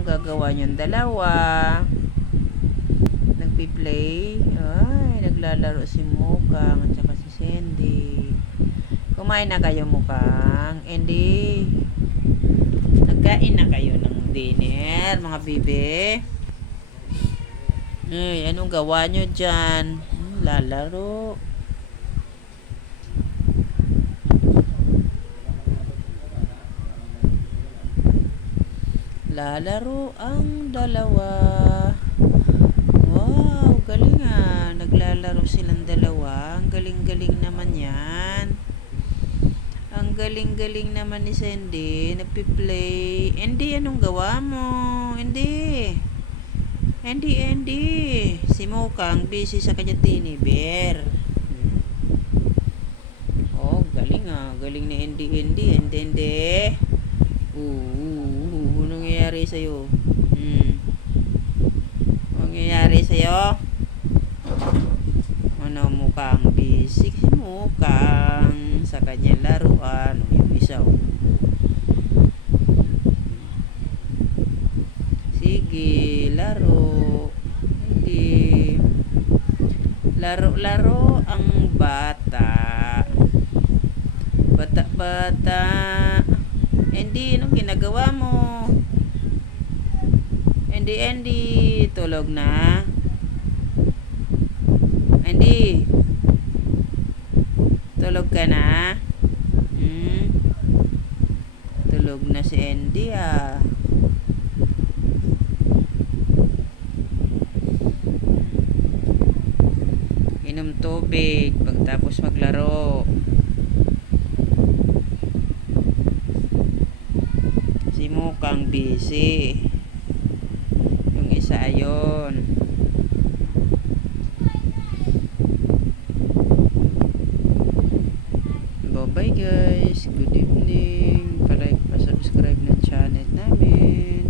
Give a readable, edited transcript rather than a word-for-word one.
Anong gagawa niyong dalawa? Nagpi-play? Ay, naglalaro si Mukang at saka si Sandy. Kumain na kayo, Mukang? Hindi. Nagkain na kayo ng dinner, mga bibe? Ay, anong gawa nyo dyan? Lalaro. Lalaro ang dalawa. Wow, galing ah. Naglalaro silang dalawa. Ang galing-galing naman yan. Ang galing-galing naman ni Sandy. Nagpi-play. Andy, anong gawa mo? Andy. Andy. Si Mukang busy sa kanyang tini bear. Oh, galing ah. Galing ni Andy. Andy. Anong nangyayari sa'yo? Anong nangyayari sa'yo? Ano, Mukhang busy si Mukang sa kanyang laruan. Yung isa, oh. Sige, laro. Sige. Laro ang bata. Bata. Andy, anong ginagawa mo? Andy, tulog na? Andy, tulog ka na? Tulog na si Andy ah. Inom tubig pagtapos maglaro. Si Mukang busy. Yung isa ayon. Bye guys. Good evening. Pa-like, pa-subscribe ng channel namin.